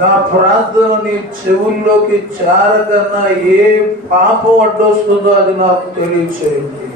నా ప్రార్థన నీ చెవుల్లోకి చేరకన్నా ఏ పాపం అడ్డొస్తుందో అది నాకు తెలియచేయండి.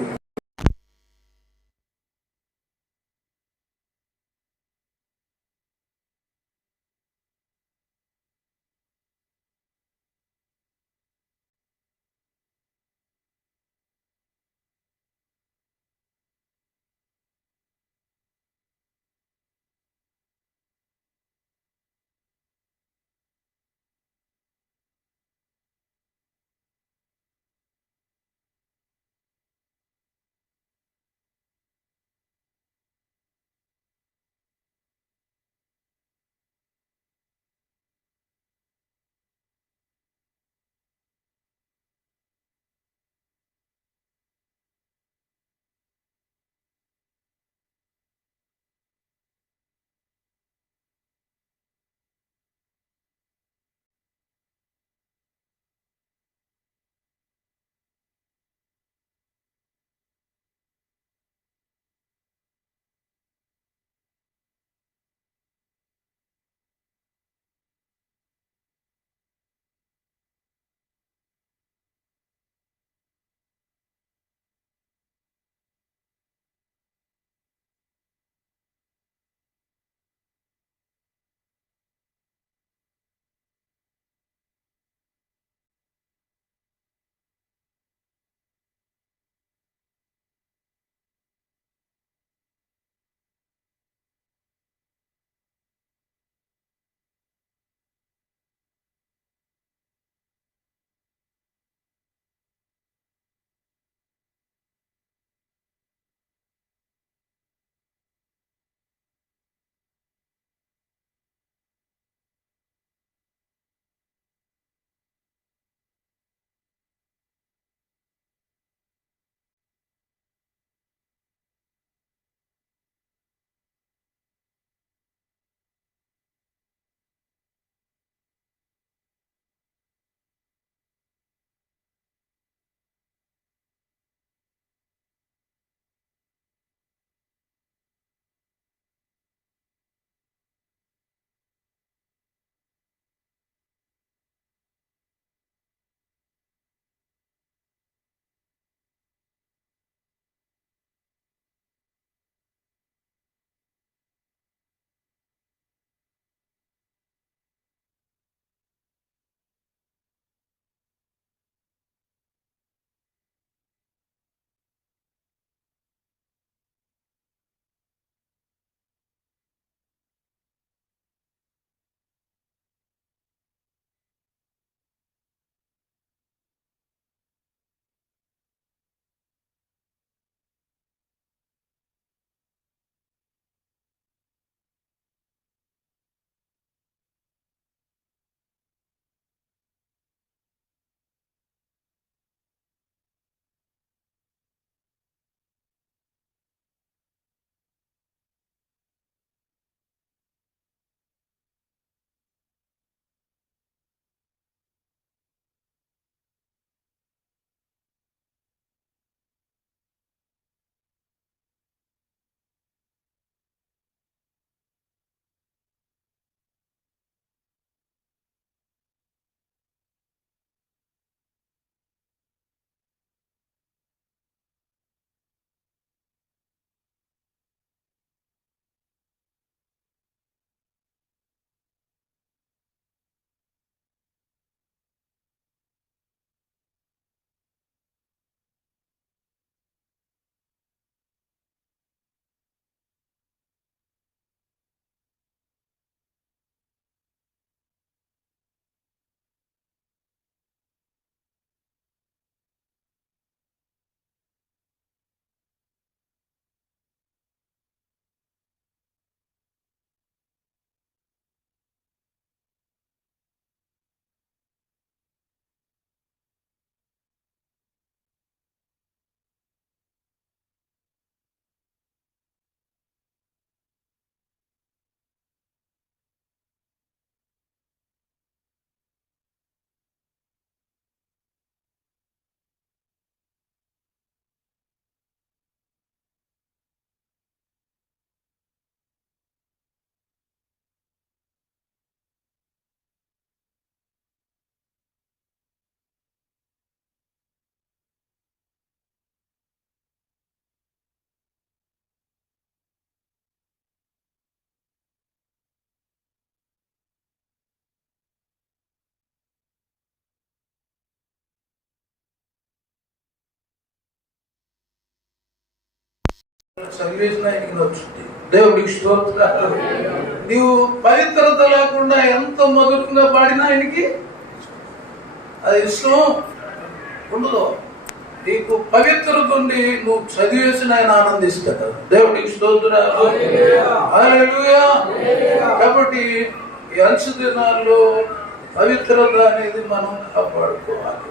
దేవుడికి స్తోత్రాలు నీవు పవిత్రత లేకుండా ఎంత మధురంగా పాడినా ఆయనకి అది ఇష్టం ఉండదు. నీకు పవిత్రత ఉండి నువ్వు చదివేసిన ఆయన ఆనందిస్తాడు. దేవుడికి స్తోత్రాలు. కాబట్టి ఈ దినాల్లో పవిత్రత అనేది మనం కాపాడుకోవాలి.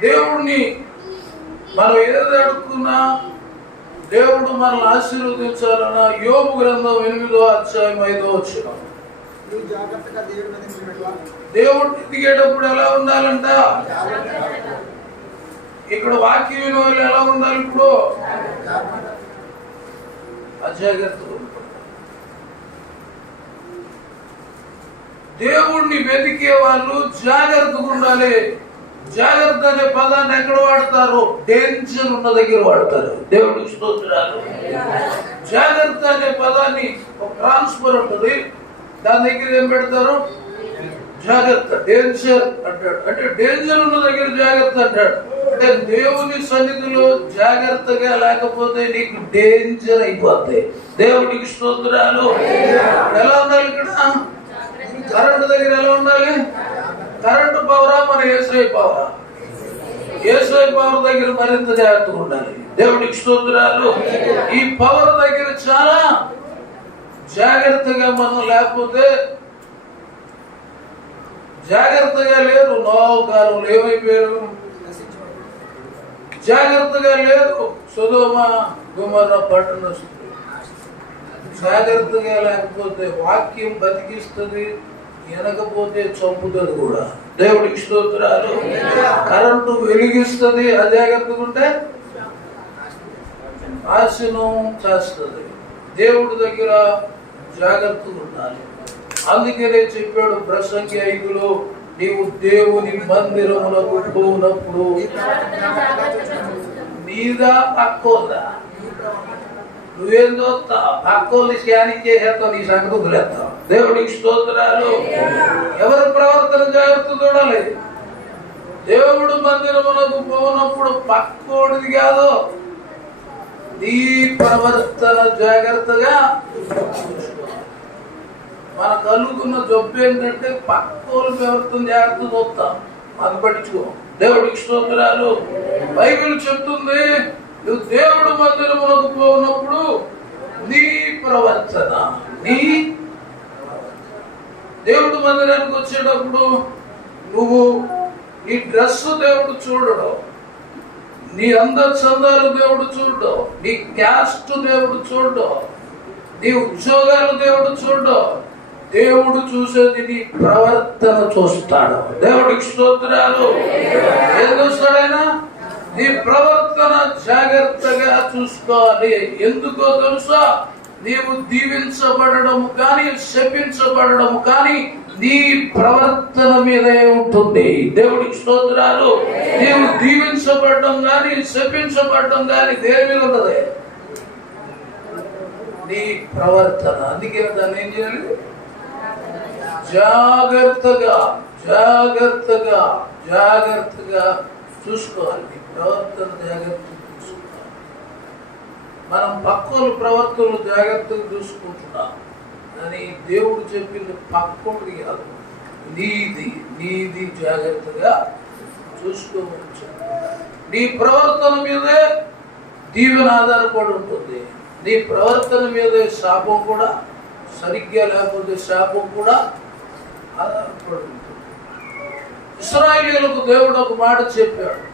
దేవుడిని మనం ఏది అడుక్కున్నా దేవుడు మనల్ని ఆశీర్వదించాలన్న యోగు గ్రంథం ఎనిమిదో అధ్యాయం ఐదో వచ్చిన దేవుడి దిగేటప్పుడు ఎలా ఉండాలంట? ఇక్కడ వాక్యం వినే వాళ్ళు ఎలా ఉండాలి ఇప్పుడు? ఉండాలి. దేవుణ్ణి వెతికే వాళ్ళు జాగ్రత్తగా ఉండాలి. జాగ్రత్త అనే పదాన్ని ఎక్కడ వాడతారు? డేంజర్ ఉన్న దగ్గర వాడతారు. దేవుడికి స్తోత్రాలు. జాగ్రత్త అనే పదాన్ని ఒక ట్రాన్స్ఫర్ ఉంటుంది. దాని దగ్గర ఏం పెడతారు? జాగ్రత్త డేంజర్ అంటాడు. అంటే డేంజర్ ఉన్న దగ్గర జాగ్రత్త అంటాడు. అంటే దేవుని సన్నిధిలో జాగ్రత్తగా లేకపోతే నీకు డేంజర్ అయిపోతాయి దేవుడికి స్తోత్రాలు. ఎలా ఉండాలి ఇక్కడ? కరెంట్ దగ్గర ఎలా ఉండాలి? కరెంటు పవరా మన ఏసై పవరా? ఏసై పవర్ దగ్గర మరింత జాగ్రత్తగా ఉండాలి. దేవుడికి స్తోత్రాలు. ఈ పవర్ దగ్గర చాలా జాగ్రత్తగా మనం లేకపోతే జాగ్రత్తగా లేరు. నోవు కాలంలో ఏమైపోయారు జాగ్రత్తగా లేరు. సుధోమ గుమర పట్టణ జాగ్రత్తగా లేకపోతే వాక్యం బతికిస్తుంది. వినకపోతే చంపుతుంది కూడా. దేవుడికి స్తోత్రాలు. కరెంటు వెలిగిస్తుంది అజాగ్రత్తగా ఉంటే నాశనం చేస్తుంది. దేవుడి దగ్గర జాగ్రత్తగా ఉండాలి. అందుకనే చెప్పాడు ప్రసంగి ఐదులో నీవు దేవుని మందిరములకు పోనప్పుడు నీదా పక్కోదా? నువ్వేందో చూస్తావు పక్కోని స్కానింగ్ చేసేస్తావు నీ సంగతి వదిలేస్తావు దేవుడికి స్తోత్రాలు. ఎవరి ప్రవర్తన జాగ్రత్త చూడాలి? దేవుడు మందిరమునకు పోనప్పుడు పక్కోడిది కాదు. నీ ప్రవర్తన జాగ్రత్తగా మన కలుగున్న జబ్బు ఏంటంటే పక్కోలు ప్రవర్తన జాగ్రత్త చూస్తాం. అది పట్టించుకో. దేవుడికి స్తోత్రాలు. బైబిల్ చెప్తుంది నువ్వు దేవుడు మందిరములకు పోనప్పుడు నీ ప్రవర్తన నీ దేవుడు మందిరానికి వచ్చేటప్పుడు నువ్వు నీ డ్రెస్ దేవుడు చూడడం నీ అందచందాలు దేవుడు చూడడం నీ క్యాస్ట్ దేవుడు చూడడం నీ ఉద్యోగాలు దేవుడు చూడడం దేవుడు చూసేది నీ ప్రవర్తన చూస్తాడు. దేవుడికి స్తోత్రాలు. ఏం చూస్తాడైనా నీ ప్రవర్తన జాగ్రత్తగా చూసుకోవాలి. ఎందుకో తెలుసా? నీవు దీవించబడడం కానీ శపించబడడం కానీ నీ ప్రవర్తన మీదే ఉంటుంది. దేవుడికి స్తోత్రాలు. నీవు దీవించబడడం కానీ శపించబడడం కానీ దేని మీద ఉండదు నీ ప్రవర్తన. అందుకే దాన్ని ఏం చేయాలి? జాగ్రత్తగా జాగ్రత్తగా జాగ్రత్తగా చూసుకోవాలి. నీ ప్రవర్తన జాగ్రత్తగా మనం పక్కోలు ప్రవర్తనలు జాగ్రత్తగా చూసుకుంటున్నాం. అని దేవుడు చెప్పింది పక్కోడిది కాదు. నీది నీది జాగ్రత్తగా చూసుకోవచ్చు నీ ప్రవర్తన మీదే దీవెన ఆధారపడి ఉంటుంది. నీ ప్రవర్తన మీదే శాపం కూడా సరిగ్గా లేకపోతే శాపం కూడా ఆధారపడి ఉంటుంది. ఇస్రాయిలీలకు దేవుడు ఒక మాట చెప్పాడు.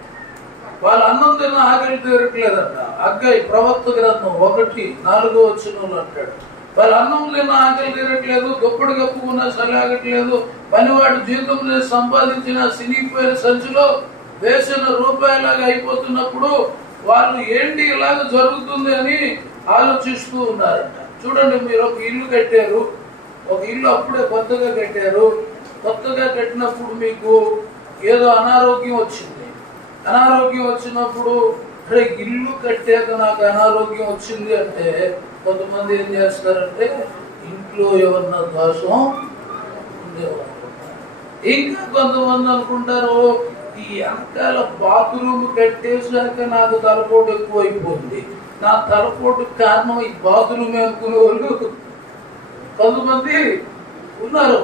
వాళ్ళ అన్నం తిన్న ఆకలి తీరట్లేదంట అగ్గై ప్రవక్త గ్రంథం ఒకటి నాలుగో వచ్చిన అంటాడు. వాళ్ళ అన్నం తిన్న ఆకలి తీరట్లేదు గొప్పడు గప్పుకున్నా సలాగట్లేదు పనివాడు జీతం చేసి సంపాదించిన సినిపోయిన సంచిలో వేసిన రూపాయలాగా అయిపోతున్నప్పుడు వాళ్ళు ఏంటి ఇలాగ జరుగుతుంది అని ఆలోచిస్తూ ఉన్నారంట. చూడండి మీరు ఒక ఇల్లు కట్టారు. ఒక ఇల్లు అప్పుడే కొత్తగా కట్టారు. కొత్తగా కట్టినప్పుడు మీకు ఏదో అనారోగ్యం వచ్చింది. అనారోగ్యం వచ్చినప్పుడు ఇక్కడ ఇల్లు కట్టాక నాకు అనారోగ్యం వచ్చింది అంటే కొంతమంది ఏం చేస్తారంటే ఇంట్లో ఏమన్నా దోషం ఉండేవారు. ఇంకా కొంతమంది అనుకుంటారు ఈ వెనకాల బాత్రూమ్ కట్టేశాక నాకు తలపోటు ఎక్కువైపోయింది. నా తలపోటు కారణం ఈ బాత్రూమ్ అనుకునే వాళ్ళు కొంతమంది ఉన్నారు.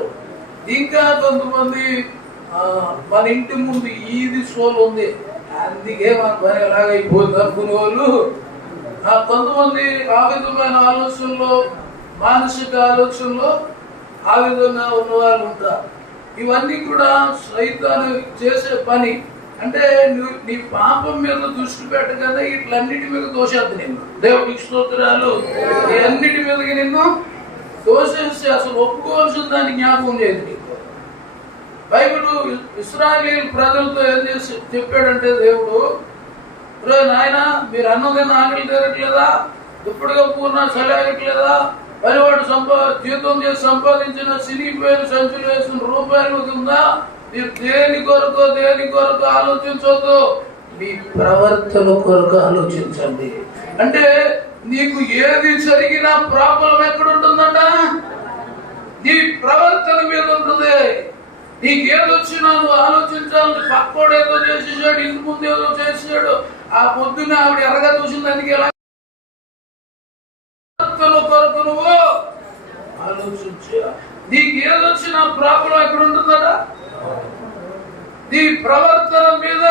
ఇంకా కొంతమంది ఆ, మన ఇంటి ముందు ఈది సోల్ ఉంది. అందుకే మన పని ఎలాగైపోతుంది అనుకునే వాళ్ళు ఆ, కొంతమంది ఆ విధమైన ఆలోచనలో మానసిక ఆలోచనలో ఆ విధంగా ఉన్న వాళ్ళు ఉంటారు. ఇవన్నీ కూడా సైతాను చేసే పని. అంటే నువ్వు నీ పాపం మీద దృష్టి పెట్టగానే వీటిలన్నిటి మీద దోషాద్ది నిన్ను. దేవుడికి స్తోత్రాలు. అన్నిటి మీదకి నిన్ను దోషేసి అసలు ఒప్పుకోవాల్సిన దాన్ని జ్ఞాపకం చేయదు బైబిల్ ఇస్రాయలీ ప్రజలతో ఏం చేసి చెప్పాడంటే దేవుడు రే నాయన మీరు అన్నం తిన్న ఆకలి తీరట్లేదా? పూర్ణ చలి చలాగట్లేదా పనివాడు సంపా జీతం చేసి సంపాదించిన సిరిగిపోయిన సంచులు వేసిన రూపాయలు ఉందా? మీరు దేని కొరకు దేని కొరకు ఆలోచించవద్దు మీ ప్రవర్తన కొరకు ఆలోచించండి. అంటే నీకు ఏది జరిగినా ప్రాబ్లం ఎక్కడ ఉంటుందంట నీ ప్రవర్తన మీద ఉంటుంది నీకేదొచ్చినా నువ్వు ఆలోచించాలని పక్కోడు ఏదో చేసేసాడు ఇంటి ముందు ఏదో చేసాడు ఆ పొద్దున్న ఆవిడ ఎరగా చూసిన దానికి ఎలా? ప్రవర్తన కొరకు నువ్వు? ఆలోచించా. నీకేదొచ్చినా ప్రాబ్లం ఎక్కడ ఉంటుందట? నీ ప్రవర్తన మీద.